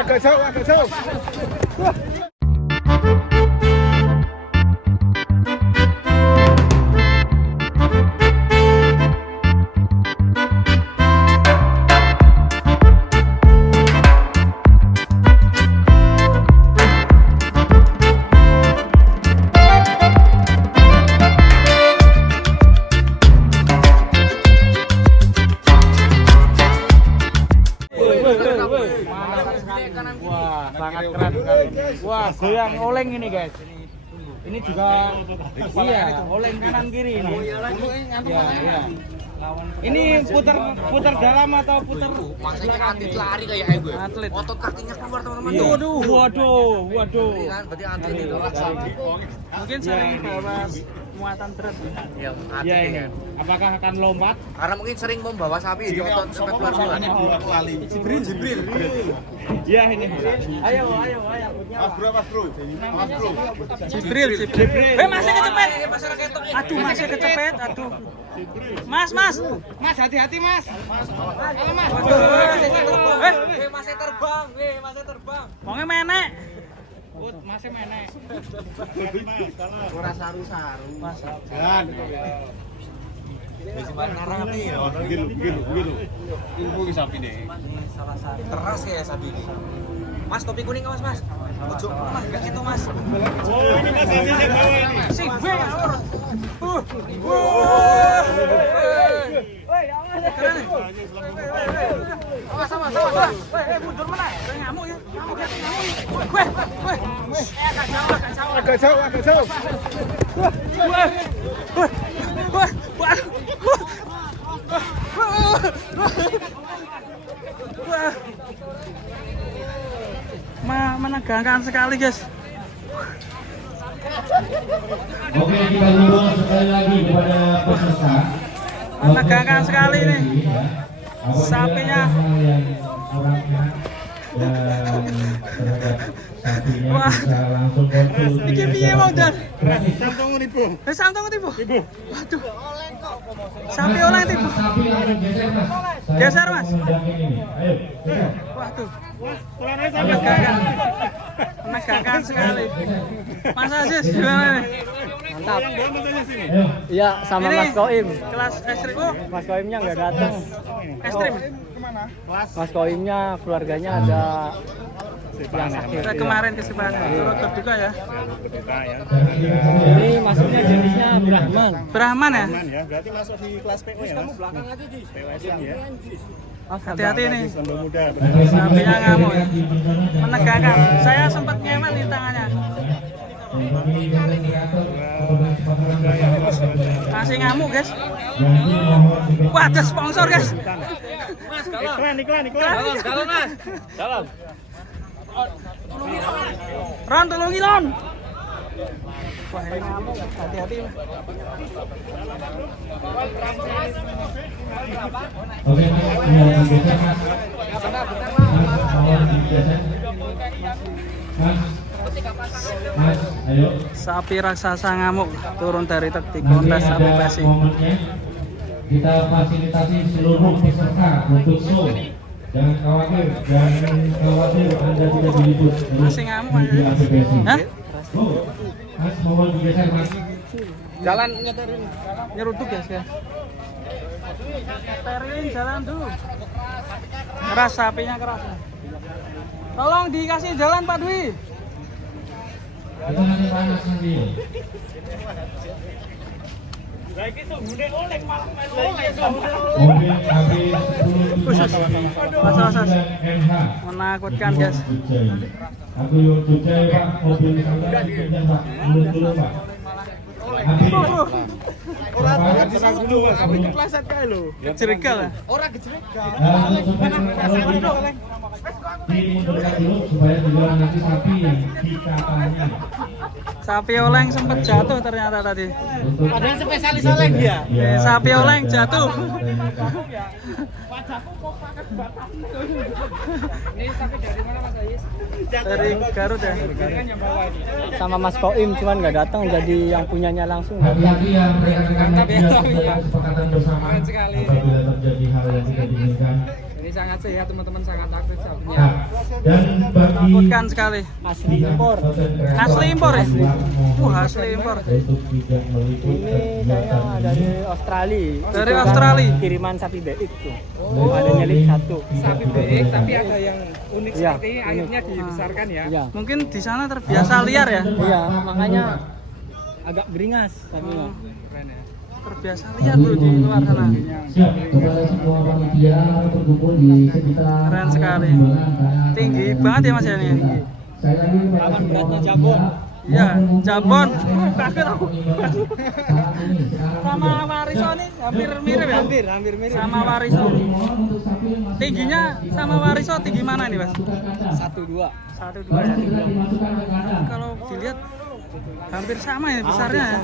Agak jauh, agak jauh. Wah, sangat keren sekali. Wah, goyang oleng ini guys. Ini juga iya, oleng kanan kiri ini. Iya. Ini putar dalam atau putar Maksudnya atlet lari kayak gue. atlet? Otot kakinya keluar teman-teman. Iya. Waduh. Kan berarti atlet itu. Mungkin sering bawa muatan berat. Iya, Iya atlet ini. ya. Apakah akan lompat? Karena mungkin sering membawa sapi di otot sampai keluar. Jibril. Iya ini. Ayo. Mas bro. Jibril. Masih kecepet. Aduh, masih kecepet. Aduh. Mas, hati-hati mas. Halo mas. Masih terbang. Wongnya menek. Masih menek. Ora saru-saru. Mas. Jalan. Wis narang nih ya. Begitu. Ilmu ki sapi deh. Ini salah satu. Keras ya sapi ini. Mas topi kuning mas. Ojo mas gak gitu mas. Oh, ini Mas hasilnya bawa ini. Si gue orang. Awas. Mundur mana? Ngamuk ya. Agak jauh. Menegangkan sekali guys. Oke, kita himbau sekali lagi kepada peserta. Menegangkan sekali nih. Sapinya. Wah. Iki piye mau dan? Santung nipu. Santung tipu. Waduh. Sapi oleng tipu. Sapi langsung geser mas. Geser, Mas. Ayo. Waduh. Tulangnya Menegangkan sekali. Mas Aziz gimana nih? Mantap. sini. Ayo. Iya, sama Ini Mas Koim. kelas ekstrim. Oh, Mas Koimnya nggak datang. ekstrim. Kemana? Mas Koimnya keluarganya ada yang sakit. Kita kemarin ke Sibana. Turut berduka ya. Ini masuknya jenisnya Brahman. Brahman ya? Ya, berarti masuk di kelas PO ya. Kamu belakang aja di POSN ya. Hati-hati nih. Sambil muda. Sapinya ngamuk ya. Menegangkan. Saya sempat nyemen di tangannya. Masih ngamuk guys. Wah, ada sponsor guys. Iklan. Jalan mas. Jalan. Ron, tolongi Ron. Wah, ini ngamuk. Hati-hati. Oke, Mas, ayo. Sapi raksasa ngamuk turun dari truk di kontes sapi basi. Momennya kita fasilitasi seluruh peserta untuk show. Jangan khawatir Anda tidak diliput. Masih ngamuk di APBSI. Hah? Oh, Mas mohon digeser Mas. Jalan nyeterin. Nyeruduk guys ya. Nyeterin jalan tuh. Keras sapinya keras. Tolong dikasih jalan Pak Dwi. Itu nanti panas nanti. Mobil AB 10 Mas. MH. Menakutkan guys. Aku yang Jogja Pak, mobil saya Jogja Pak, dulu Pak. Kecerigal ya. Dimundurkan dulu supaya tidak nanti sapi yang kita tanya. Sapi oleng sempat jatuh ternyata tadi. Ada spesialis oleng dia. Sapi oleng jatuh. Ini sapi dari mana Mas Ais? Dari Garut ya. Sama Mas Koim cuman nggak datang jadi yang punyanya langsung. Hati-hati ya rekan-rekan media supaya kesepakatan bersama apabila terjadi hal yang tidak diinginkan. Ini sangat sehat teman-teman, sangat aktif sapinya. Nah, dan bagi Menakutkan sekali. Asli impor. Asli impor ya? Asli impor. untuk tidak meliput Ini kayaknya dari Australia. Dari Australia. Kiriman sapi beik tuh. Ada nyelip satu. Sapi beik, tapi ada yang unik Iya, seperti ini, akhirnya dibesarkan ya. Iya. Mungkin di sana terbiasa liar ya? Iya, makanya agak beringas sapinya. Keren ya. Terbiasa liar tuh di luar sana. siap kepada semua panitia berkumpul di sekitar Keren sekali. Tinggi banget ya Mas ya ini. Saya lagi kepada Lawan semua beratnya panitia, Jabon. Iya, mohon Jabon. mengumpulkan Kaget aku. saat ini, sekarang Sama juga. Wariso nih hampir mirip ya? Hampir mirip. Sama Wariso. Mohon untuk sapi yang masih Tingginya sama Wariso tinggi mana nih Mas? dimasukkan ke kandang. 1-2. 1-2 Baru ya. segera dimasukkan ke kandang. Kalau dilihat hampir sama ya besarnya ya.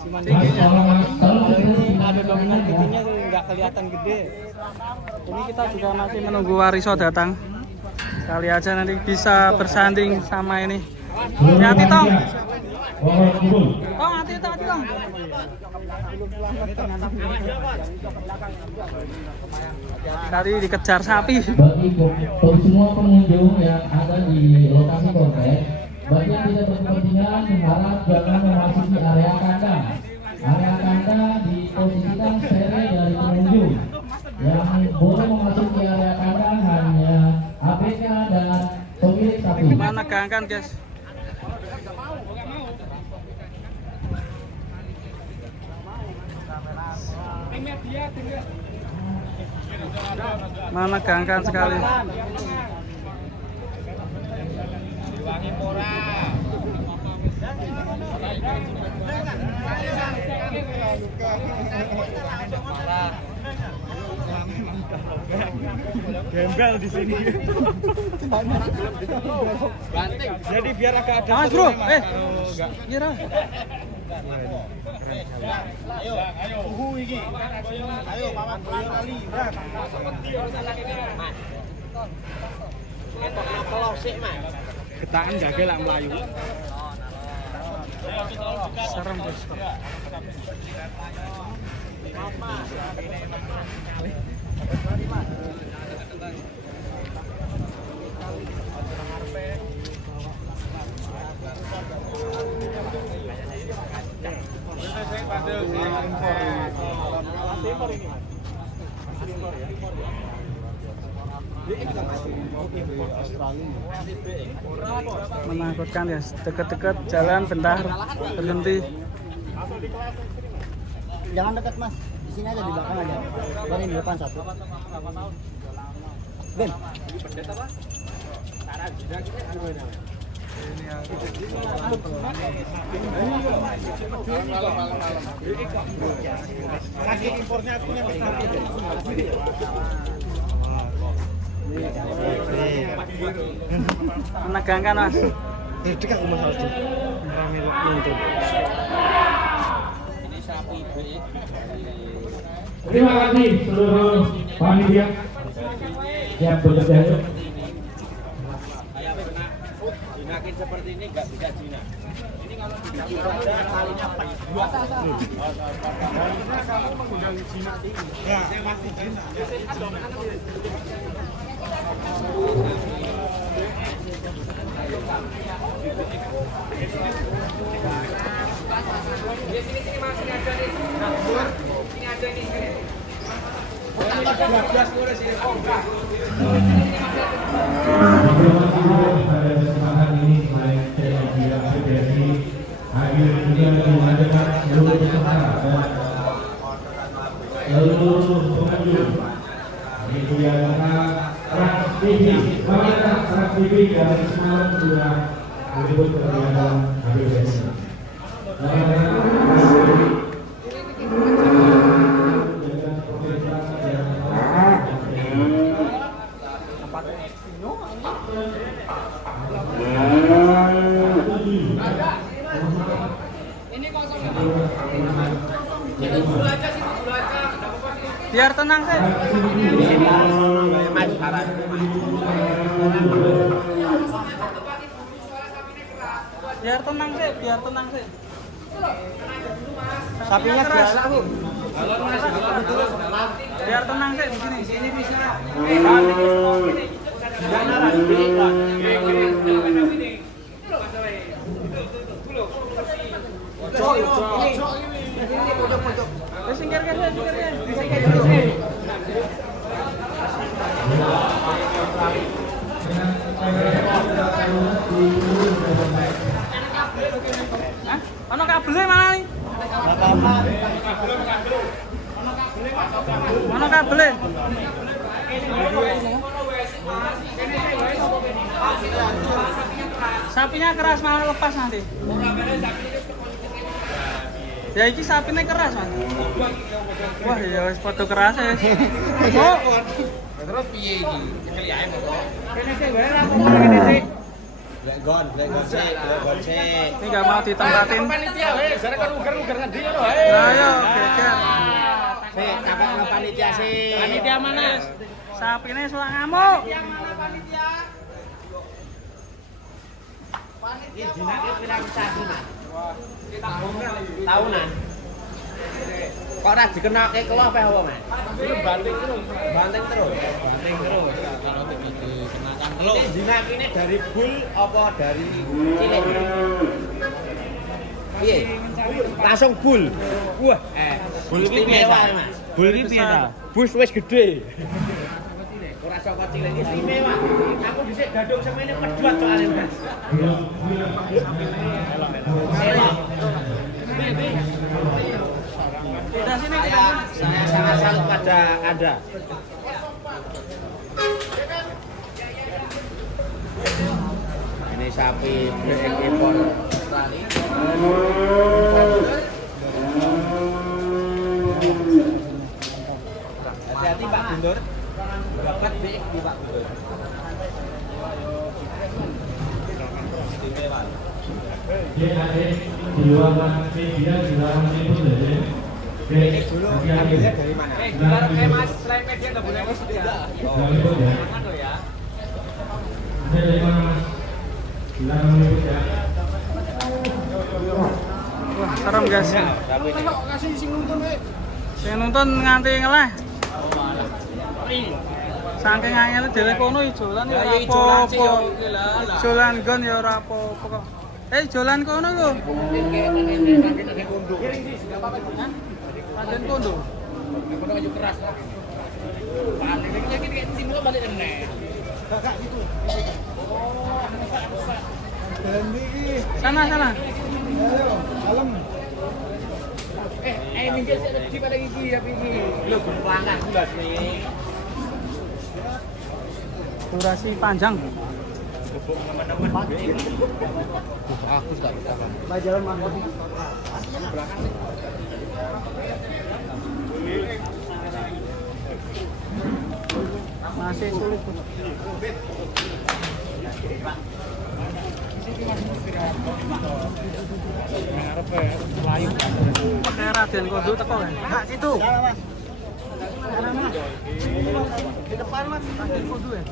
Cuman Mas, tolong Mas, tolong ini ada dominan gedenya tuh nggak kelihatan gede. Ini kita juga masih menunggu Wariso datang. Kali aja nanti bisa bersanding sama ini. Hati-hati Tong. Mohon kumpul. Tong, hati-hati Tong. Tadi dikejar sapi. Bagi semua pengunjung yang ada di lokasi komplek, bagi yang tidak berkepentingan mengharap jangan memasuki area kandang. Area kandang diposisikan steril dari pengunjung. Yang boleh memasuki area kandang hanya ABK dan pemilik sapi. Mana gangkan guys? Mana gangkan sekali. Gembel di sini. Jadi biar agak ada. Mas bro, kira. Ketangan gagal lah melayu. Serem bos. Menakutkan ya, dekat-dekat jalan bentar berhenti. Jangan dekat Mas, di sini aja di belakang aja. Baru di depan satu. Ben. Menegangkan Mas. Dekat rumah satu. Terima kasih seluruh panitia yang bekerja. Jinakin seperti ini nggak bisa jinak. Ini kalau tidak kalinya pas. Kamu mengundang jinak ini. Ya, saya pasti jinak. Sini Mas, ini ada nih. Ini ada nih. Pada kesempatan ini selain pihak PBSI hadir juga mengadakan seluruh peserta dan seluruh pengunjung. Itu yang Trans TV, bagaimana Trans TV dari semalam sudah meliput kegiatan PBSI. Biar tenang sih. Biar tenang sih, biar tenang sih. Sapinya keras. Biar tenang sih di sini. Sini bisa. Singkir guys, Hah? Ono kabelnya mana nih? Mana kabelnya? Sapinya keras malah lepas nanti. Ya iki sapinya keras man. Wah ya wis foto keras ya. Oh. Terus piye iki? Keli ae kok. Kene sih wae ra apa kene sih. Lek gon sik. Ini enggak mau ditempatin. Panitia wis, jare kan uger-uger ngendi ngono wae. Nah, ayo geger. Sik, capek nang panitia sih. Panitia mana? Sapine sulang ngamuk. Dinake pirang sasi, Mas? Tahunan. Kok ora dikenake keloh apa apa, Mas? Banting terus. Ini jinak ini dari bul apa dari cilik? Piye? Langsung bul. Wah, bul iki piye, Mas? Bul iki piye ta? Bus wis gede. Ora saka cilik iki istimewa. Aku dhisik gadung semene pedhot soalnya, Mas. Udah sini kita. Saya sangat salut pada Anda. Ini sapi break impor Australia. Hati-hati Pak Guntur. Bakat break di Pak Guntur. Istimewa. Di ruangan media di ruangan itu saja. Ini dulu ambilnya dari mana? Mas, selain media nggak boleh mas juga. Jangan lo ya. Ada dari mana mas? Silakan meliput ya. Wah, serem guys. Sing nonton nganti ngeleh. Saking angel dhewe kono ijolan ya ora apa-apa. Ijolan gon ya ora apa-apa kok. Ijolan kono lho. Paden kondo. Kono aja keras. Paling iki kayak timbul balik kene. Sana. Minggir sik pada gigi ya iki. Lho pelanggan Mas iki. Durasi panjang. Aku tak apa. Jalan mangkok. Masih sulit. Pakai Raden Kondo teko kan? Enggak situ. Di depan Mas, Raden Kondo ya.